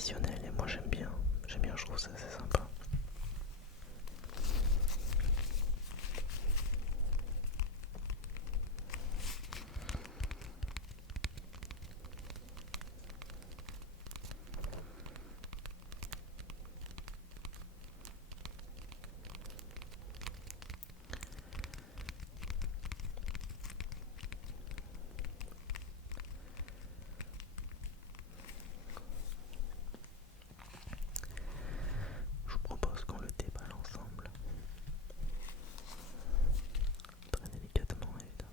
traditionnel et moi j'aime bien, je trouve ça assez sympa. Je vous propose qu'on le déballe ensemble, très délicatement évidemment.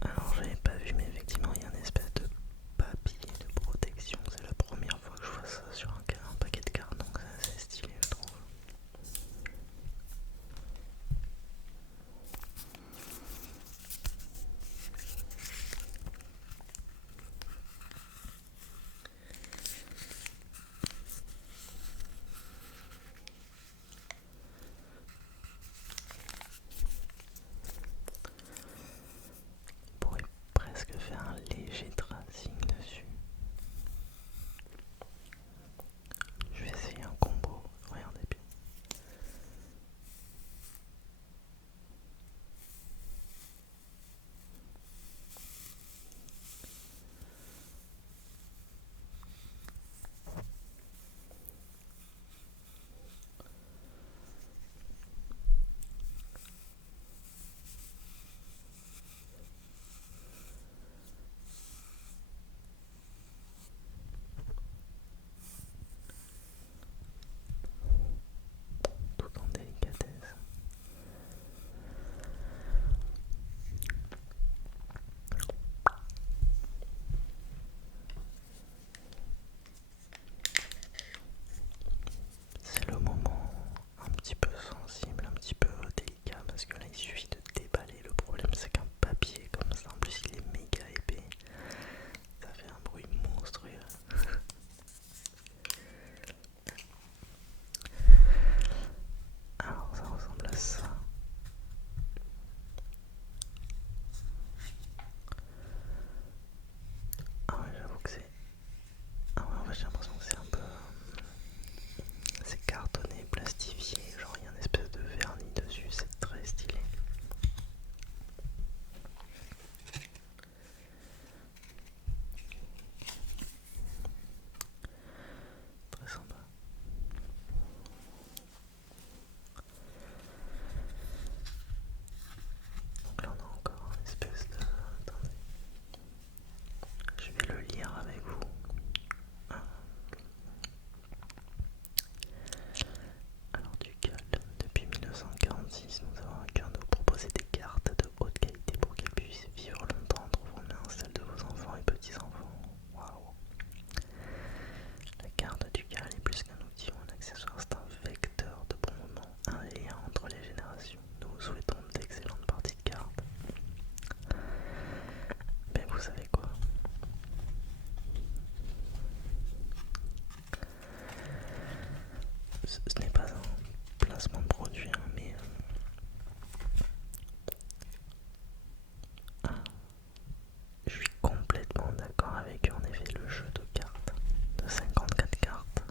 Alors j'avais pas vu, mais effectivement il y a une espèce de papier de protection. C'est la première fois que je vois ça sur un paquet de cartes, donc c'est assez stylé je trouve. On pourrait presque faire un léger tracing dessus. Je vais essayer un combo, regardez bien. Tout en délicatesse. C'est le moment un petit peu sensible, un petit peu délicat, parce que là il suffit de déballer. Le problème c'est qu'un papier comme ça, en plus il est méga épais, ça fait un bruit monstrueux. Alors ça ressemble à ça. Ah ouais, j'avoue que c'est... Ah ouais, en fait j'ai l'impression que c'est un peu... C'est cartonné, plastifié, genre il y a une espèce de vernis dessus, c'est très stylé. Très sympa. Donc là on a encore une espèce de... Attendez. Je vais le lire avec vous. Alors Ducal, depuis 1946, nous avons à cœur de vous proposer des cartes de haute qualité pour qu'elles puissent vivre longtemps entre vos mains, celles de vos enfants et petits-enfants. Waouh! La carte Ducal est plus qu'un outil ou un accessoire, c'est un vecteur de bons moments, un lien entre les générations. Nous vous souhaitons d'excellentes parties de cartes. Mais vous savez quoi? Ce n'est pas un placement de produit, hein, mais je suis complètement d'accord avec eux. En effet, le jeu de cartes de 54 cartes,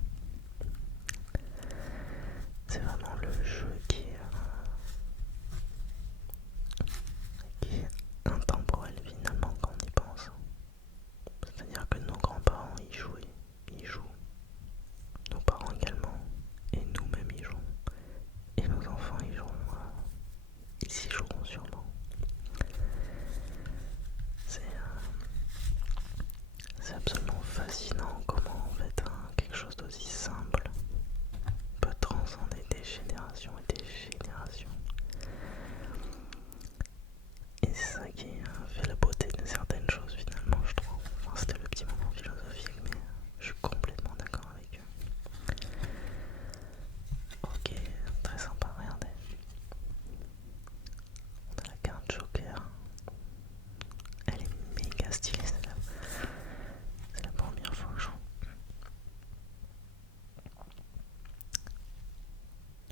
c'est vraiment le jeu qui est intemporel finalement quand on y pense. C'est-à-dire que nos grands-parents y jouaient, y jouent, nos parents également, et nous-mêmes y jouons, et nos enfants y joueront, ils s'y joueront sûrement. C'est absolument fascinant comment en fait quelque chose d'aussi simple peut transcender des générations et des générations. Et c'est ça qui fait la beauté de certaines choses finalement, je trouve. Enfin, c'était le petit moment philosophique, mais je suis complètement d'accord avec eux. Ok, très sympa, regardez. On a la carte Joker. Elle est méga stylée celle-là. C'est la première fois que je joue.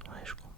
Ouais, je crois.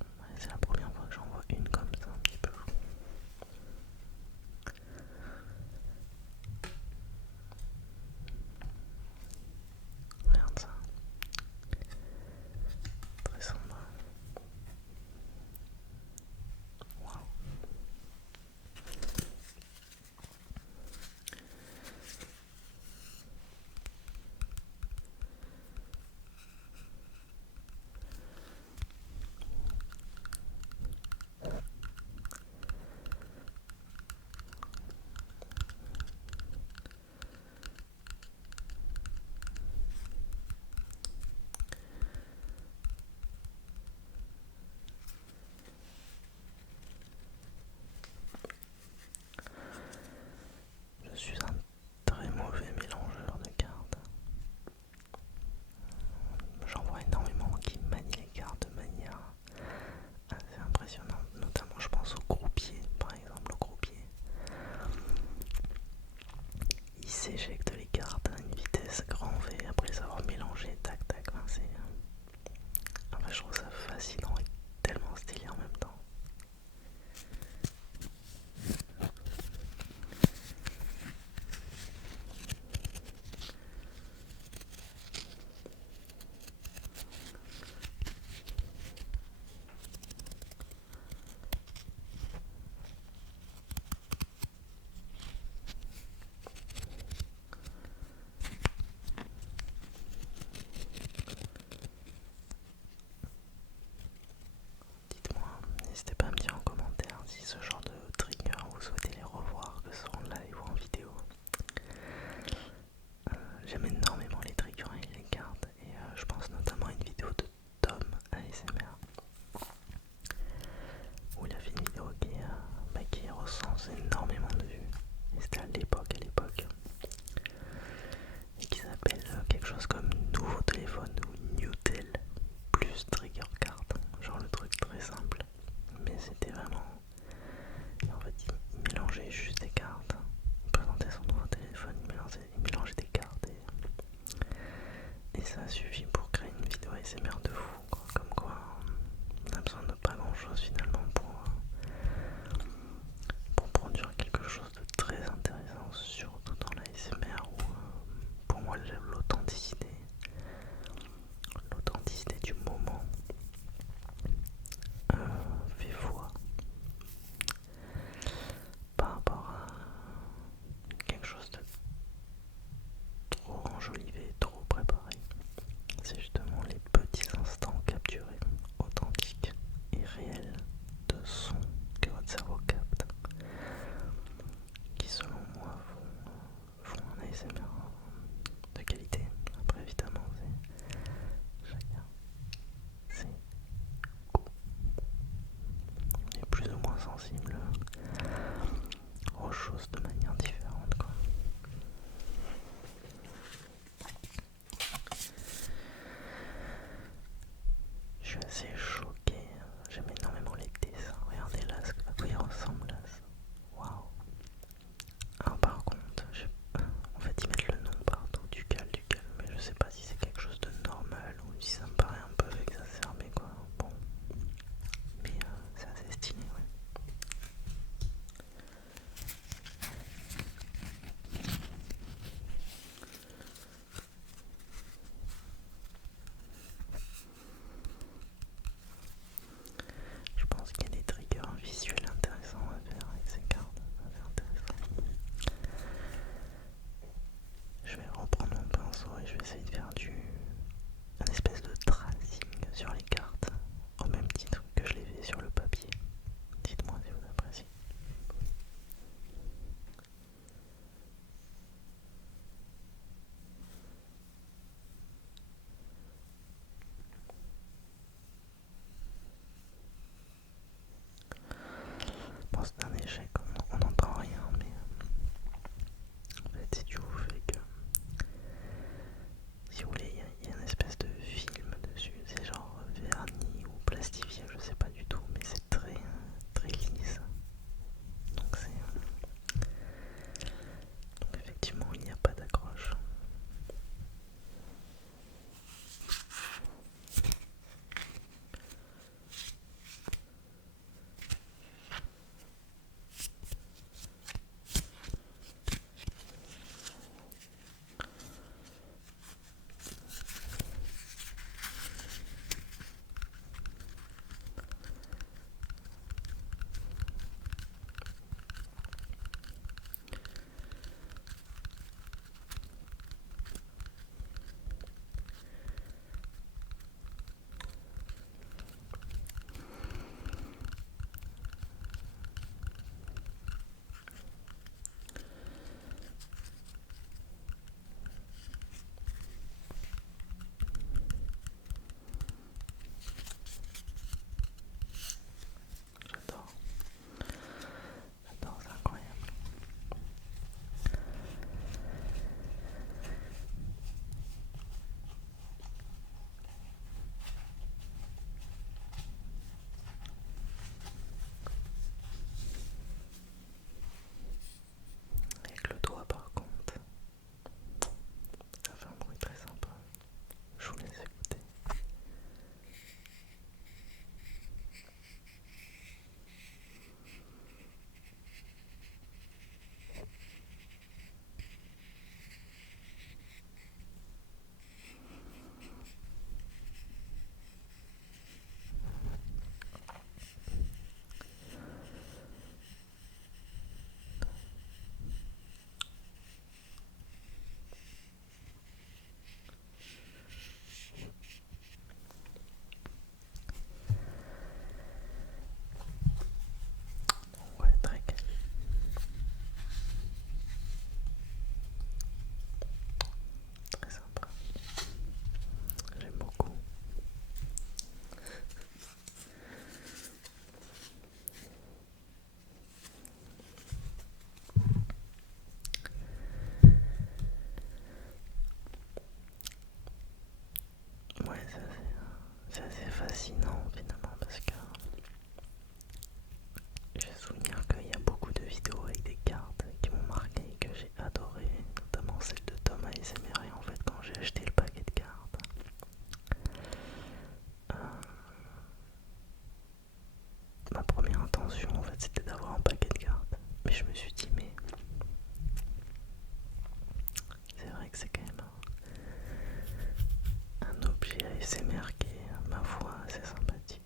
ASMR qui est, ma foi, assez sympathique.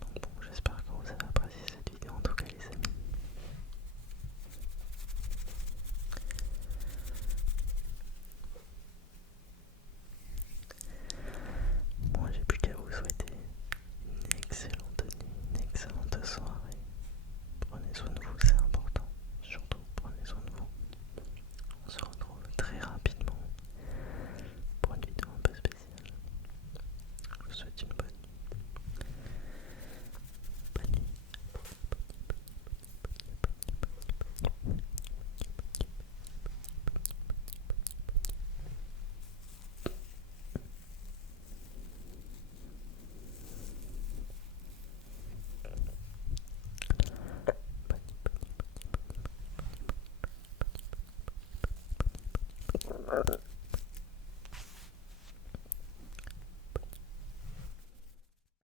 Donc bon, j'espère que vous avez apprécié cette vidéo en tout cas les amis. Moi j'ai plus qu'à vous souhaiter une excellente nuit, une excellente soirée. Prenez soin de vous, c'est important. Surtout prenez soin de vous. On se retrouve très rapidement pour une vidéo un peu spéciale. Je vous souhaite une bonne nuit. Bonne nuit. Bonne nuit.